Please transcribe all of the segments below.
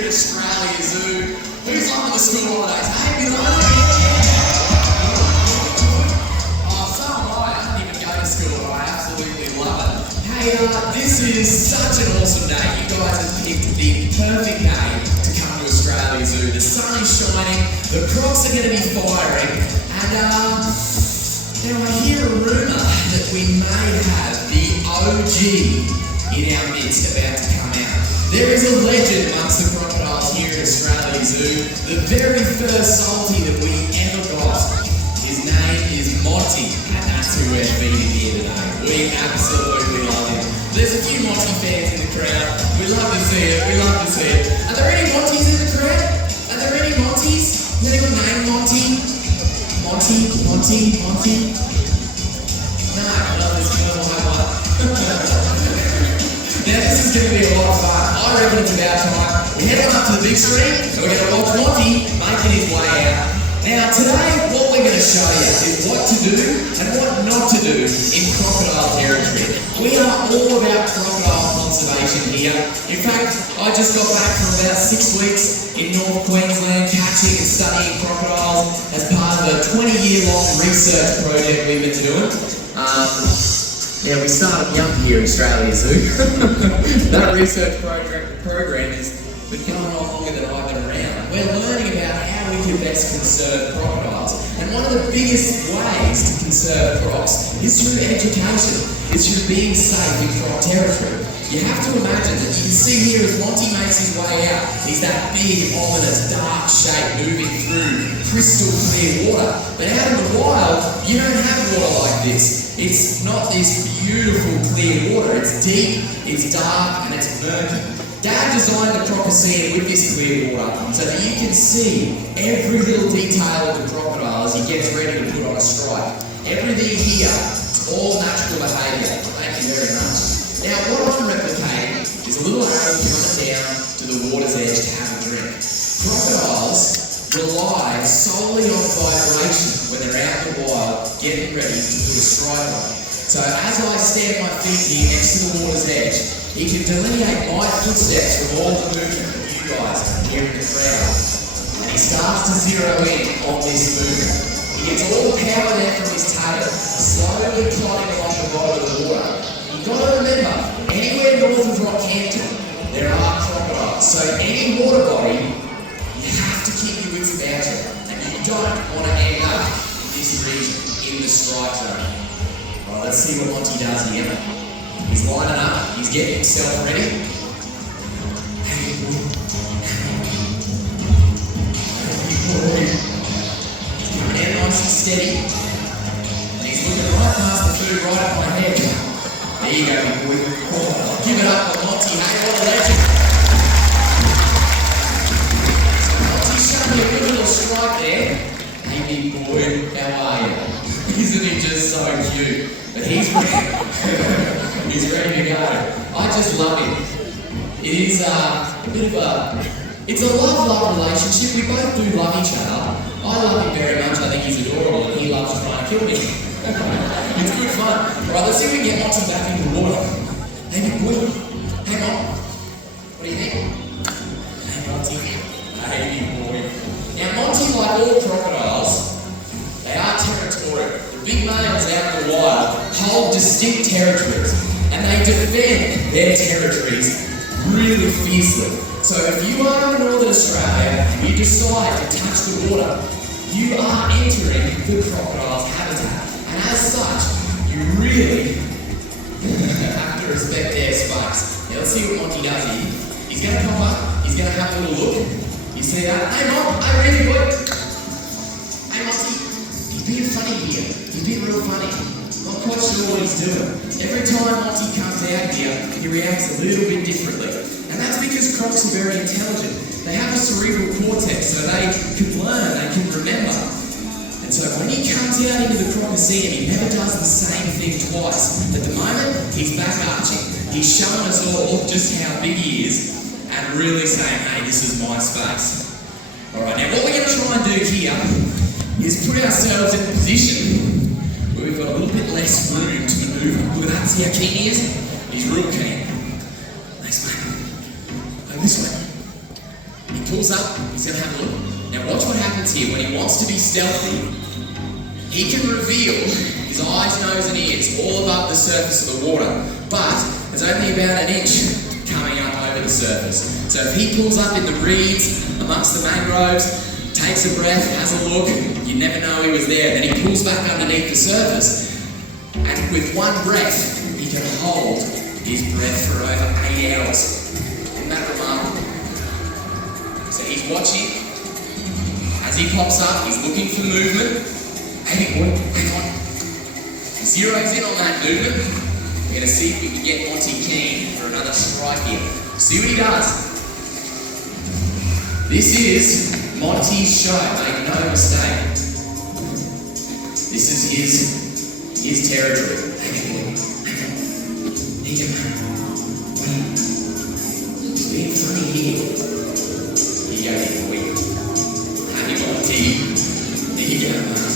here at Australia Zoo. Who's loving the school holidays? Hey, you like it? Oh, so am I. I don't even go to school, but I absolutely love it. Hey, this is such an awesome day. You guys have picked the perfect day to come to Australia Zoo. The sun is shining, the crocs are going to be firing, and now I hear a rumour that we may have the OG in our midst about to come out. There is a legend amongst the crocodiles here at Australia Zoo. The very first salty that we ever got. His name is Monty, and that's who we're feeding here today. We absolutely love him. There's a few Monty fans in the crowd. We love to see it, we love to see it. Are there any Montys in the crowd? Are there any Montys? Has anyone named Monty? Monty? No, there's no one. Now this is going to be a lot of fun. I reckon it's about time we head on up to the big screen and we're going to watch Monty making his way out. Now today what we're going to show you is what to do and what not to do in crocodile territory. We are all about crocodile conservation here. In fact, I just got back from about 6 weeks in North Queensland catching and studying crocodiles as part of a 20-year-long research project we've been doing. Now we started young here at Australia Zoo. That research program has been going on longer than I've been around. We're learning about how we can best conserve crocodiles. And one of the biggest ways to conserve crocs is through education. It's through being safe in croc territory. You have to imagine that you can see here as Monty makes his way out, he's that big, ominous, dark shape moving through crystal clear water. But out in the wild, you don't have water like this. It's not this beautiful clear water. It's deep, it's dark, and it's murky. Dad designed the Crocodile with this clear water so that you can see every little detail of the crocodile as he gets ready to put on a strike. Everything here, it's all natural behaviour. Thank you very much. Now what I'm replicating is a little arrow coming down to the water's edge to have a drink. Crocodiles rely solely on vibration when they're out in the wild getting ready to put a strike on. So as I stand my feet here next to the water's edge, he can delineate my footsteps from all the movement of you guys here in the crowd. And he starts to zero in on this movement. He gets all the power there from his tail, slowly plodding along the bottom of the water. You've got to remember, anywhere north of Rockhampton, there are crocodiles. So any water body, you have to keep your wits about you. And you don't want to end up in this region, in the strike zone. Right, let's see what Monty does here. He's lining up, he's getting himself ready. Hey boy. He's coming in nice and steady. And he's looking right past the food right up my head. There you go, big boy. Oh, give it up for Monty, hey, what a legend. So Monty's showing me a good little strike there. Hey big boy, how are you? Isn't he just so cute? But he's ready. He's ready to go. I just love him. It is a bit of a... It's a love-love relationship. We both do love each other. I love him very much. I think he's adorable and he loves trying to kill me. It's good fun. Alright, let's see if we can get Monty back into the water. Hey, big boy. Hang on. What do you think? Hey, Monty. Hey, big boy. Now, Monty, like all crocodiles, they are territorial. The big males out in the wild hold distinct territories. And they defend their territories really fiercely. So if you are in Northern Australia and you decide to touch the water, you are entering the crocodile's habitat. And as such, you really have to respect their space. Now let's see what Monty does here. He's going to come up, he's going to have a little look. You see that? Hey Mom, hey really good. Hey Monty, he's being funny here. He's being real funny. Not quite sure what he's doing. Every time Monty comes out here, he reacts a little bit differently. And that's because crocs are very intelligent. They have a cerebral cortex, so they can learn, they can remember. And so when he comes out into the crocodile, he never does the same thing twice. At the moment, he's back arching. He's showing us all just how big he is and really saying, hey, this is my space. Alright, now what we're going to try and do here is put ourselves in a position where we've got a little bit less room to manoeuvre. Look at that, see how keen he is? He's real keen. Thanks, mate. Go this way. pulls up, he's going to have a look. Now watch what happens here. When he wants to be stealthy, he can reveal his eyes, nose and ears all above the surface of the water, but there's only about an inch coming up over the surface. So if he pulls up in the reeds amongst the mangroves, takes a breath, has a look, you never know he was there. Then he pulls back underneath the surface, and with one breath, he can hold his breath for over 8 hours. Isn't that remarkable? So he's watching. As he pops up, he's looking for movement. Hey boy, hang on. He zeroes in on that movement. We're going to see if we can get Monty keen for another strike here. See what he does. This is Monty's show, make no mistake. This is his territory. Hang on, boy. Hang on. He's being funny here. Here you go, boy. Hey, Monty. There you go, mate.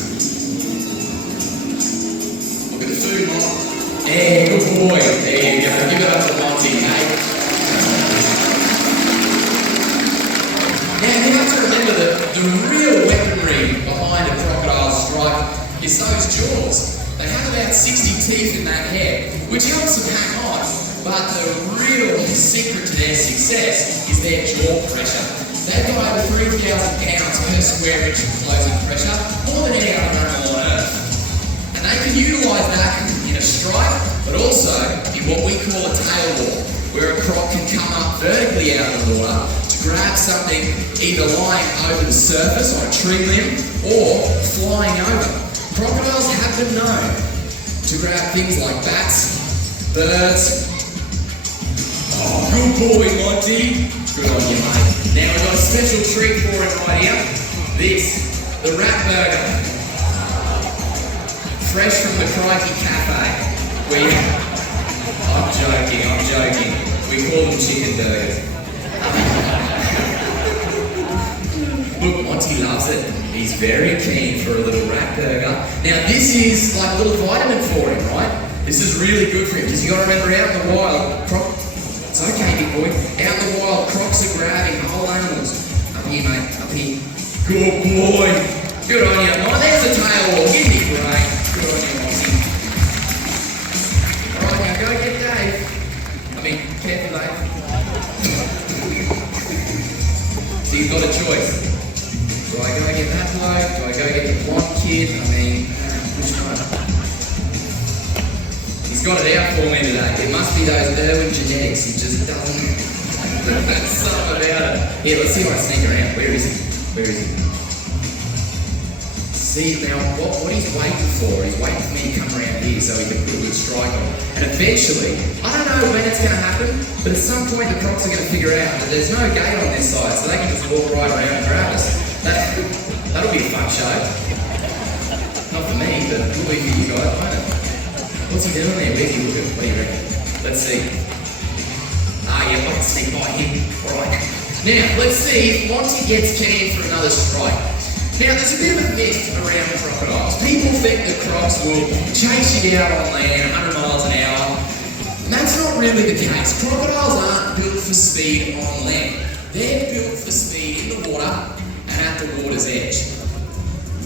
Look at the food, Mom. Hey, good boy. There you go. Give it up to Monty, mate. Now, you have to remember that the real weaponry behind a crocodile's strike is those jaws. They have about 60 teeth in that head, which helps them hang on, but the real secret to their success is their jaw pressure. They've got over 3,000 pounds per square inch of closing pressure, more than any other animal on Earth. And they can utilise that in a strike, but also in what we call a tail walk, where a croc can come up vertically out of the water to grab something either lying over the surface on a tree limb or flying over. Crocodiles have been known to grab things like bats, birds. Oh, good boy, Monty. Good on you, mate. Now we've got a special treat for him right here. This, the rat burger. Fresh from the Crikey Cafe. I'm joking. We call them chicken burgers. Look, Monty loves it. He's very keen for a little rat burger. Now this is like a little vitamin for him, right? This is really good for him, because you got to remember, out in the wild, it's okay, big boy. Out in the wild, crocs are grabbing whole animals. Up here, mate, up here. Good boy. Good on you. Oh, there's a tail wall. Give me a break. Good on you, Monty. Alright, now go get Dave. Careful, Dave. So you've got a choice. Do I go get that bloke? Do I go get the blonde kid? Which one? He's got it out for me today. It must be those Irwin genetics. He just doesn't. That's something about it. Here, let's see if I sneak around. Where is he? See, now what he's waiting for, he's waiting for me to come around here so he can put a good strike on. And eventually, I don't know when it's going to happen, but at some point the crocs are going to figure out that there's no gate on this side, so they can just walk right around and grab us. That'll be a fun show. Not for me, but it'll be for you guys, won't it? What's he doing there? Where's he looking? What do you reckon? Let's see. Yeah, I can sneak by him. Alright. Now, let's see if Monty gets keen for another strike. Now, there's a bit of a myth around crocodiles. People think that crocs will chase you down on land 100 miles an hour. And that's not really the case. Crocodiles aren't built for speed on land. They're built for speed in the water and at the water's edge.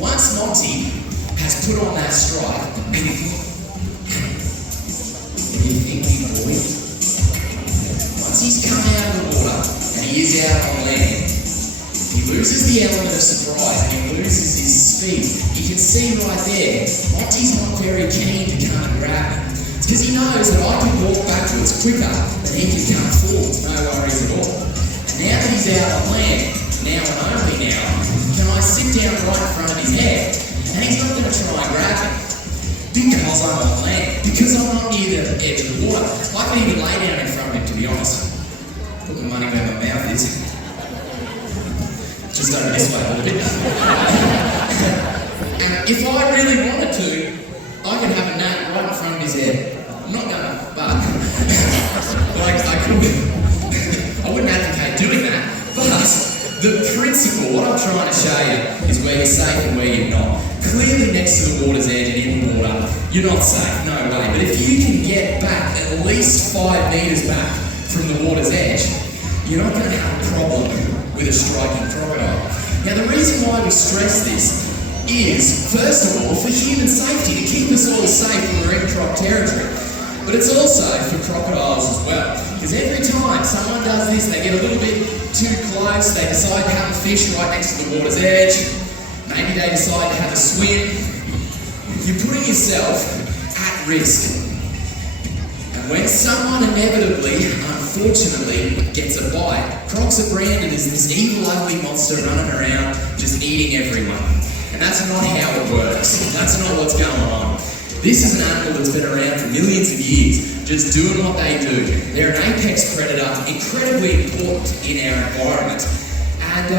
Once Monty has put on that strike, what do you think, big boy? Once he's come out of the water and he is out on land, he loses the element of surprise and he loses his speed. You can see right there, Monty's not very keen to come and grab me. It's because he knows that I can walk backwards quicker than he can come forwards, no worries at all. And now that he's out on land, now and only now, can I sit down right in front of his head, and he's not going to try and grab me. Because I'm on land, because I'm not near the edge of the water. I can even lay down in front of him, to be honest. Put my money where my mouth is. Just over this way a little bit. And if I really wanted to, I could have a gnat right in front of his head. I'm not gonna, but I wouldn't advocate doing that. But the principle, what I'm trying to show you, is where you're safe and where you're not. Clearly next to the water's edge and in the water, you're not safe, no way. But if you can get back at least 5 meters back from the water's edge, you're not going to have a problem with a strike we stress this is, first of all, for human safety, to keep us all safe when we're in croc territory. But it's also for crocodiles as well, because every time someone does this, they get a little bit too close, they decide to have a fish right next to the water's edge, maybe they decide to have a swim, you're putting yourself at risk. And when someone inevitably, unfortunately, gets a bite, crocs are branded as this evil, ugly monster running around, just eating everyone. And that's not how it works. That's not what's going on. This is an animal that's been around for millions of years, just doing what they do. They're an apex predator, incredibly important in our environment. And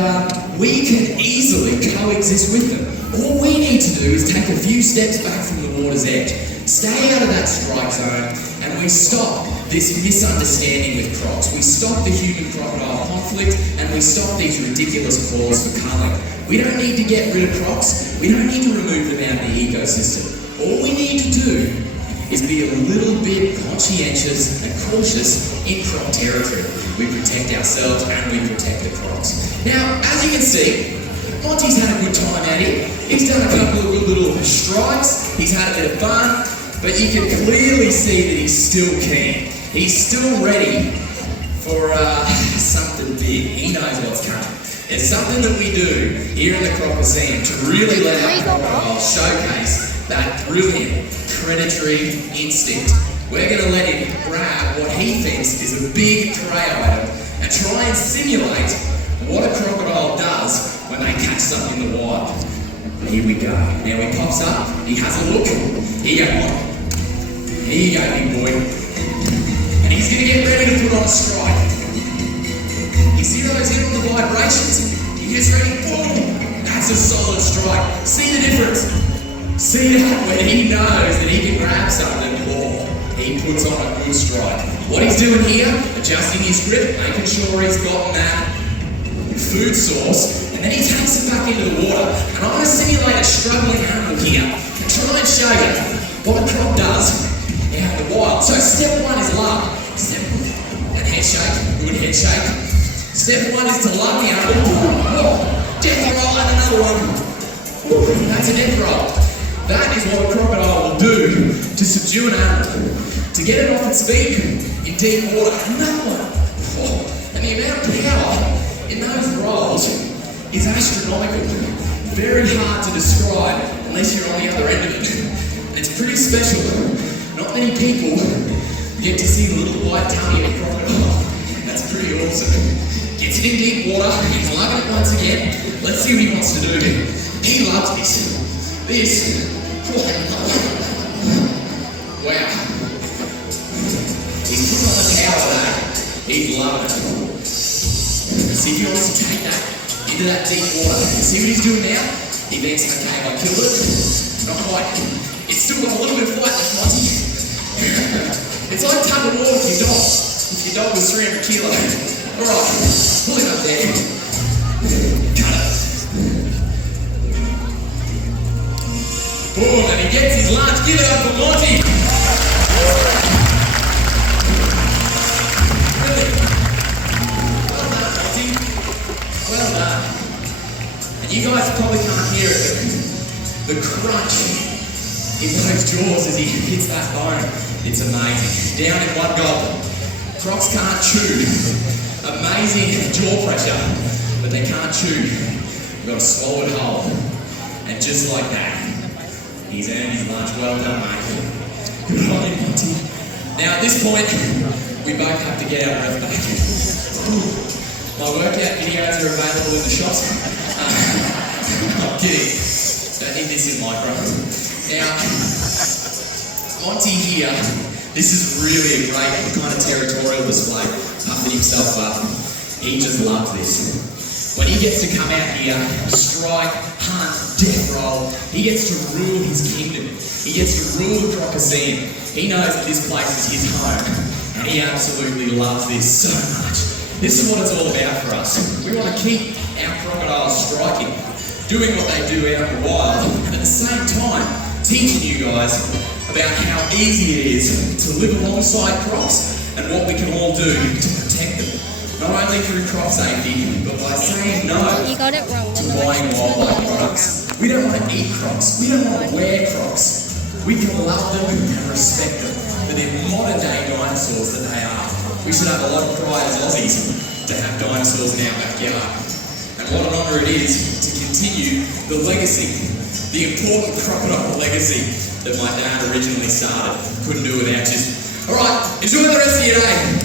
we can easily coexist with them. All we need to do is take a few steps back from the water's edge, stay out of that strike zone, and we stop this misunderstanding with crocs. We stop the human-crocodile conflict, and we stop these ridiculous calls for culling. We don't need to get rid of crocs. We don't need to remove them out of the ecosystem. All we need to do is be a little bit conscientious and cautious in croc territory. We protect ourselves and we protect the crocs. Now, as you can see, Monty's had a good time at it. He's done a couple of good little strikes. He's had a bit of fun, but you can clearly see that he's still keen. He's still ready for something big. He knows what's coming. It's something that we do here in the Crocodile to really let our crocodiles showcase that brilliant predatory instinct. We're going to let him grab what he thinks is a big prey item and try and simulate what a crocodile does when they catch something in the wild. Here we go. Now he pops up, he has a look. Here you go. Here you go, big boy. And he's going to get ready to put on a strike. You see those in on the vibrations? He gets ready, boom! That's a solid strike. See the difference? See that when he knows that he can grab something, or he puts on a good strike. What he's doing here, adjusting his grip, making sure he's got that food source, and then he takes it back into the water. And I'm going to simulate a struggling animal here and try and show you what a croc does out in the wild. So step one is love. Step one, and head shake, good head shake. Step one is to love the animal. Death roll and another one. That's a death roll. That is what a crocodile will do to subdue an animal. To get it off its feet in deep water, another one. And the amount of power in those rolls is astronomical. Very hard to describe unless you're on the other end of it. And it's pretty special. Not many people get to see the little white tummy of a crocodile. That's pretty awesome. Gets it in deep water, he's loving it once again. Let's see what he wants to do. He loves this. Wow. He's putting on the power of that. He's loving it. See if he wants to take that into that deep water. See what he's doing now? He thinks, okay, I killed it. Not quite. It's still got a little bit of fight left, Monty. It's like tug of war with your dog. If your dog was 300 kilos. Alright, pull him up there. Cut it. Boom, and he gets his lunch. Give it up for Monty. Really? Well done, Monty. Well done. And you guys probably can't hear it, but the crunch in those jaws as he hits that bone, it's amazing. Down in one gulp. Crocs can't chew. Amazing jaw pressure, but they can't chew. You've got to swallow it whole. And just like that, he's earned his lunch. Well done, mate. Good on you, Monty. Now at this point, we both have to get our breath back. My workout videos are available in the shops. I'm kidding. Don't need this in micro. Now, Monty here, this is really a great kind of territorial display, puffing himself up. He just loves this. When he gets to come out here, strike, hunt, death roll, he gets to rule his kingdom. He gets to rule the Crocodile. He knows that this place is his home, and he absolutely loves this so much. This is what it's all about for us. We want to keep our crocodiles striking, doing what they do out in the wild, and at the same time, teaching you guys about how easy it is to live alongside crocs and what we can all do to protect them. not only through crop safety, but by saying no You got it wrong. to buying wildlife products. We don't want to eat crocs. We don't want to wear crocs. We can love them and respect them for their modern day dinosaurs that they are. We should have a lot of pride as Aussies to have dinosaurs in our backyard. And what an honour it is to continue the legacy, the important crocodile legacy that my dad originally started. Couldn't do without you. Alright, enjoy the rest of your day.